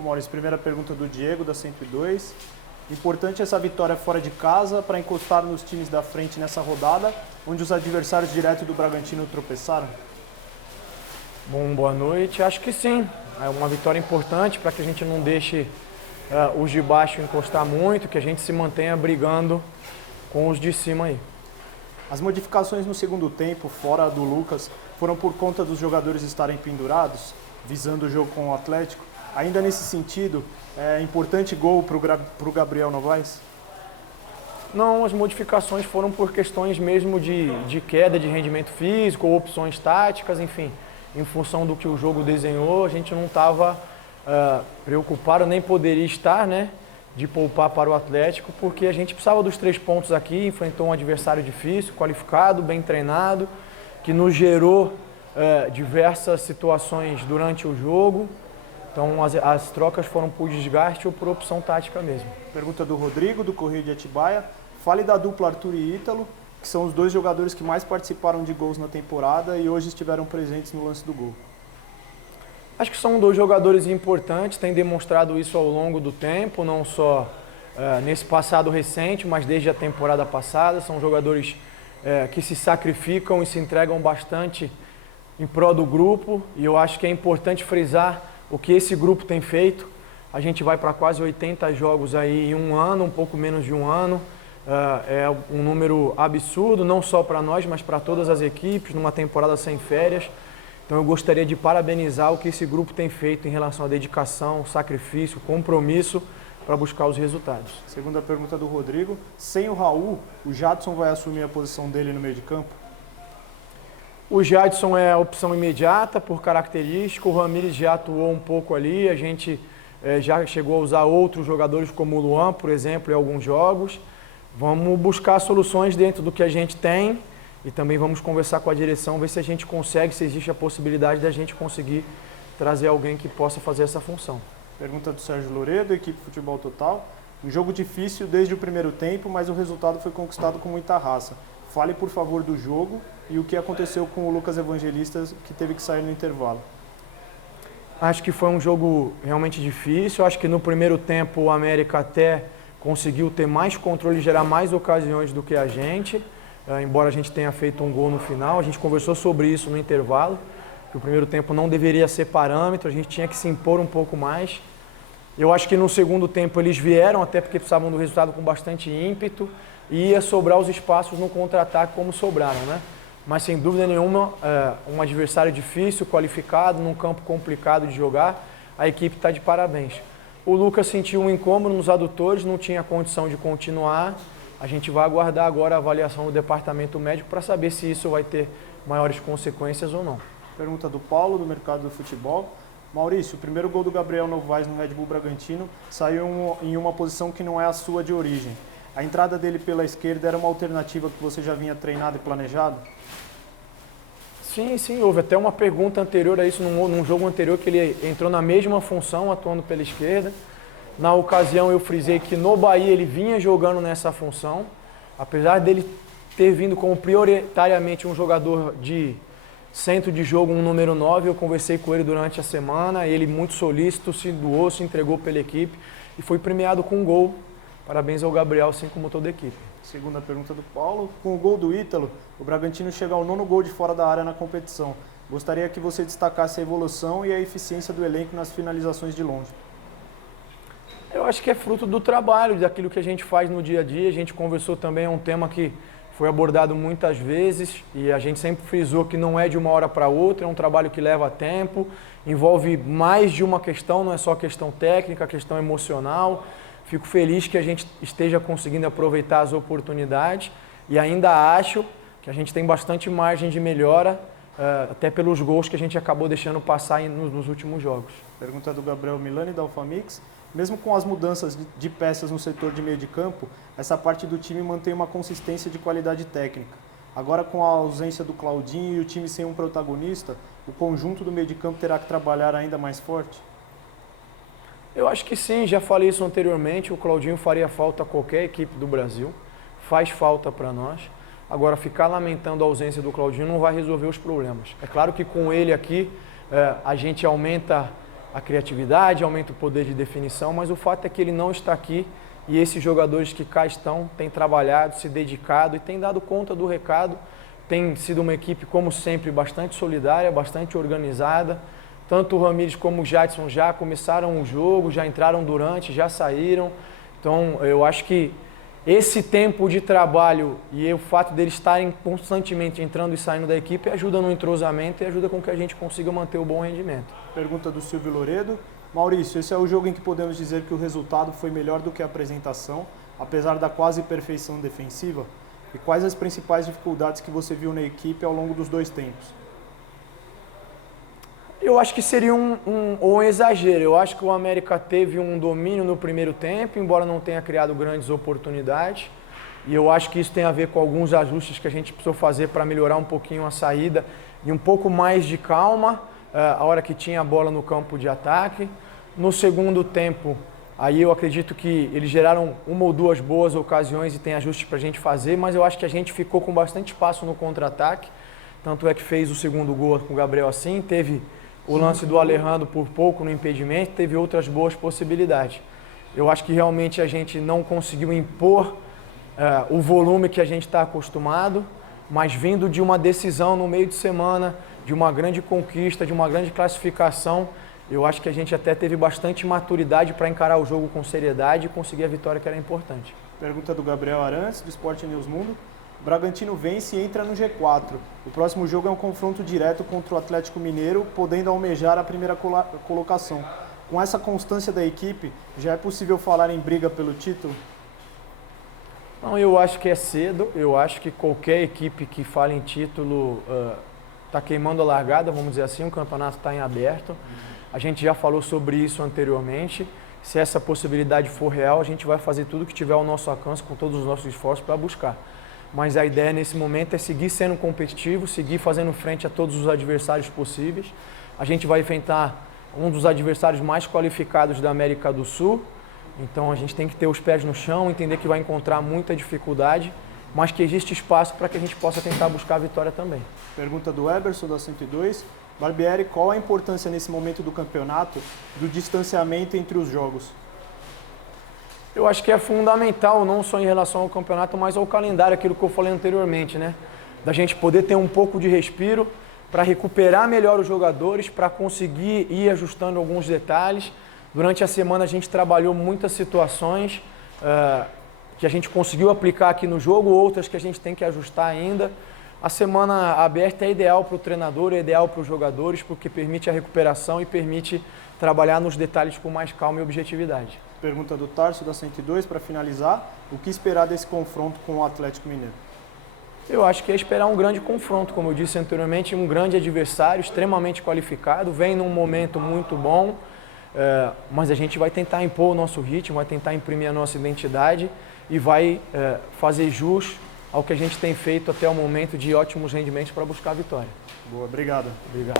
Bom, Maurício, primeira pergunta do Diego, da 102. Importante essa vitória fora de casa para encostar nos times da frente nessa rodada, onde os adversários diretos do Bragantino tropeçaram? Bom, boa noite. Acho que sim. É uma vitória importante para que a gente não deixe os de baixo encostar muito, que a gente se mantenha brigando com os de cima aí. As modificações no segundo tempo, fora do Lucas, foram por conta dos jogadores estarem pendurados, visando o jogo com o Atlético? Ainda nesse sentido, é importante gol para o Gabriel Novaes? Não, as modificações foram por questões mesmo de queda de rendimento físico, ou opções táticas, enfim. Em função do que o jogo desenhou, a gente não estava preocupado, nem poderia estar, né, de poupar para o Atlético, porque a gente precisava dos 3 pontos aqui, enfrentou um adversário difícil, qualificado, bem treinado, que nos gerou diversas situações durante o jogo. Então as trocas foram por desgaste ou por opção tática mesmo. Pergunta do Rodrigo, do Correio de Atibaia. Fale da dupla Arthur e Ítalo, que são os 2 jogadores que mais participaram de gols na temporada e hoje estiveram presentes no lance do gol. Acho que são 2 jogadores importantes, têm demonstrado isso ao longo do tempo, não só nesse passado recente, mas desde a temporada passada. São jogadores que se sacrificam e se entregam bastante em prol do grupo, e eu acho que é importante frisar o que esse grupo tem feito. A gente vai para quase 80 jogos aí em um ano, um pouco menos de um ano. É um número absurdo, não só para nós, mas para todas as equipes, numa temporada sem férias. Então eu gostaria de parabenizar o que esse grupo tem feito em relação à dedicação, sacrifício, compromisso para buscar os resultados. Segunda pergunta do Rodrigo. Sem o Raul, o Jadson vai assumir a posição dele no meio de campo? O Jadson é a opção imediata por característica, o Ramires já atuou um pouco ali, a gente já chegou a usar outros jogadores como o Luan, por exemplo, em alguns jogos. Vamos buscar soluções dentro do que a gente tem e também vamos conversar com a direção, ver se a gente consegue, se existe a possibilidade da gente conseguir trazer alguém que possa fazer essa função. Pergunta do Sérgio Loredo, equipe Futebol Total. Um jogo difícil desde o primeiro tempo, mas o resultado foi conquistado com muita raça. Fale, por favor, do jogo e o que aconteceu com o Lucas Evangelista, que teve que sair no intervalo. Acho que foi um jogo realmente difícil. Acho que no primeiro tempo o América até conseguiu ter mais controle e gerar mais ocasiões do que a gente, embora a gente tenha feito um gol no final. A gente conversou sobre isso no intervalo, que o primeiro tempo não deveria ser parâmetro, a gente tinha que se impor um pouco mais. Eu acho que no segundo tempo eles vieram, até porque precisavam do resultado com bastante ímpeto, e ia sobrar os espaços no contra-ataque como sobraram, né? Mas sem dúvida nenhuma, um adversário difícil, qualificado, num campo complicado de jogar, a equipe está de parabéns. O Lucas sentiu um incômodo nos adutores, não tinha condição de continuar. A gente vai aguardar agora a avaliação do departamento médico para saber se isso vai ter maiores consequências ou não. Pergunta do Paulo, do Mercado do Futebol. Maurício, o primeiro gol do Gabriel Novaes no Red Bull Bragantino saiu em uma posição que não é a sua de origem. A entrada dele pela esquerda era uma alternativa que você já vinha treinado e planejado? Sim, houve até uma pergunta anterior a isso, num jogo anterior, que ele entrou na mesma função, atuando pela esquerda. Na ocasião eu frisei que no Bahia ele vinha jogando nessa função, apesar dele ter vindo como prioritariamente um jogador de centro de jogo, um número 9, eu conversei com ele durante a semana, ele muito solícito, se doou, se entregou pela equipe e foi premiado com um gol. Parabéns ao Gabriel, assim como toda a equipe. Segunda pergunta do Paulo. Com o gol do Ítalo, o Bragantino chega ao 9º gol de fora da área na competição. Gostaria que você destacasse a evolução e a eficiência do elenco nas finalizações de longe. Eu acho que é fruto do trabalho, daquilo que a gente faz no dia a dia. A gente conversou também, é um tema que foi abordado muitas vezes e a gente sempre frisou que não é de uma hora para outra, é um trabalho que leva tempo, envolve mais de uma questão, não é só questão técnica, questão emocional. Fico feliz que a gente esteja conseguindo aproveitar as oportunidades e ainda acho que a gente tem bastante margem de melhora, até pelos gols que a gente acabou deixando passar nos últimos jogos. Pergunta do Gabriel Milani, da Alfamix. Mesmo com as mudanças de peças no setor de meio de campo, essa parte do time mantém uma consistência de qualidade técnica. Agora, com a ausência do Claudinho e o time sem um protagonista, o conjunto do meio de campo terá que trabalhar ainda mais forte? Eu acho que sim, já falei isso anteriormente, o Claudinho faria falta a qualquer equipe do Brasil, faz falta para nós. Agora, ficar lamentando a ausência do Claudinho não vai resolver os problemas. É claro que com ele aqui, a gente aumenta a criatividade, aumenta o poder de definição, mas o fato é que ele não está aqui e esses jogadores que cá estão têm trabalhado, se dedicado e têm dado conta do recado. Tem sido uma equipe, como sempre, bastante solidária, bastante organizada. Tanto o Ramires como o Jadson já começaram o jogo, já entraram durante, já saíram. Então, eu acho que esse tempo de trabalho e o fato deles estarem constantemente entrando e saindo da equipe ajuda no entrosamento e ajuda com que a gente consiga manter o bom rendimento. Pergunta do Silvio Loredo. Maurício, esse é o jogo em que podemos dizer que o resultado foi melhor do que a apresentação, apesar da quase perfeição defensiva? E quais as principais dificuldades que você viu na equipe ao longo dos dois tempos? Eu acho que seria um exagero. Eu acho que o América teve um domínio no primeiro tempo, embora não tenha criado grandes oportunidades. E eu acho que isso tem a ver com alguns ajustes que a gente precisou fazer para melhorar um pouquinho a saída e um pouco mais de calma a hora que tinha a bola no campo de ataque. No segundo tempo, aí eu acredito que eles geraram uma ou duas boas ocasiões e tem ajustes para a gente fazer, mas eu acho que a gente ficou com bastante espaço no contra-ataque. Tanto é que fez o segundo gol com o Gabriel assim, teve o lance do Alejandro por pouco no impedimento, teve outras boas possibilidades. Eu acho que realmente a gente não conseguiu impor o volume que a gente está acostumado, mas vindo de uma decisão no meio de semana, de uma grande conquista, de uma grande classificação, eu acho que a gente até teve bastante maturidade para encarar o jogo com seriedade e conseguir a vitória que era importante. Pergunta do Gabriel Arantes, do Sport News Mundo. O Bragantino vence e entra no G4. O próximo jogo é um confronto direto contra o Atlético Mineiro, podendo almejar a primeira colocação. Com essa constância da equipe, já é possível falar em briga pelo título? Não, eu acho que é cedo. Eu acho que qualquer equipe que fala em título está queimando a largada, vamos dizer assim, o campeonato está em aberto. A gente já falou sobre isso anteriormente. Se essa possibilidade for real, a gente vai fazer tudo que tiver ao nosso alcance, com todos os nossos esforços para buscar. Mas a ideia nesse momento é seguir sendo competitivo, seguir fazendo frente a todos os adversários possíveis. A gente vai enfrentar um dos adversários mais qualificados da América do Sul, então a gente tem que ter os pés no chão, entender que vai encontrar muita dificuldade, mas que existe espaço para que a gente possa tentar buscar a vitória também. Pergunta do Eberson, da 102. Barbieri, qual a importância nesse momento do campeonato do distanciamento entre os jogos? Eu acho que é fundamental, não só em relação ao campeonato, mas ao calendário, aquilo que eu falei anteriormente, né? Da gente poder ter um pouco de respiro para recuperar melhor os jogadores, para conseguir ir ajustando alguns detalhes. Durante a semana a gente trabalhou muitas situações que a gente conseguiu aplicar aqui no jogo, outras que a gente tem que ajustar ainda. A semana aberta é ideal para o treinador, é ideal para os jogadores, porque permite a recuperação e permite trabalhar nos detalhes com mais calma e objetividade. Pergunta do Tarso, da 102, para finalizar. O que esperar desse confronto com o Atlético Mineiro? Eu acho que é esperar um grande confronto, como eu disse anteriormente, um grande adversário, extremamente qualificado, vem num momento muito bom, mas a gente vai tentar impor o nosso ritmo, vai tentar imprimir a nossa identidade e vai fazer jus ao que a gente tem feito até o momento de ótimos rendimentos para buscar a vitória. Boa, obrigado. Obrigado.